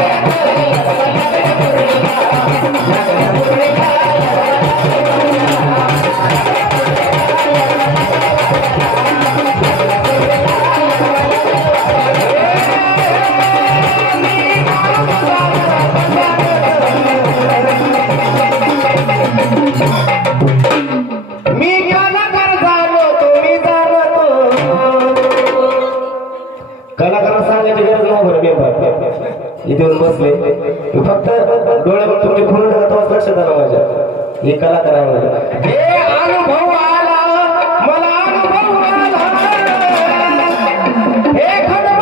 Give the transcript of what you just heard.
Yeah. इथे येऊन बसले फक्त डोळे तुमचे खुले राहत लक्ष झालं माझ्या हे कलाकार आहे आला. मला अनुभव आला. हे खरं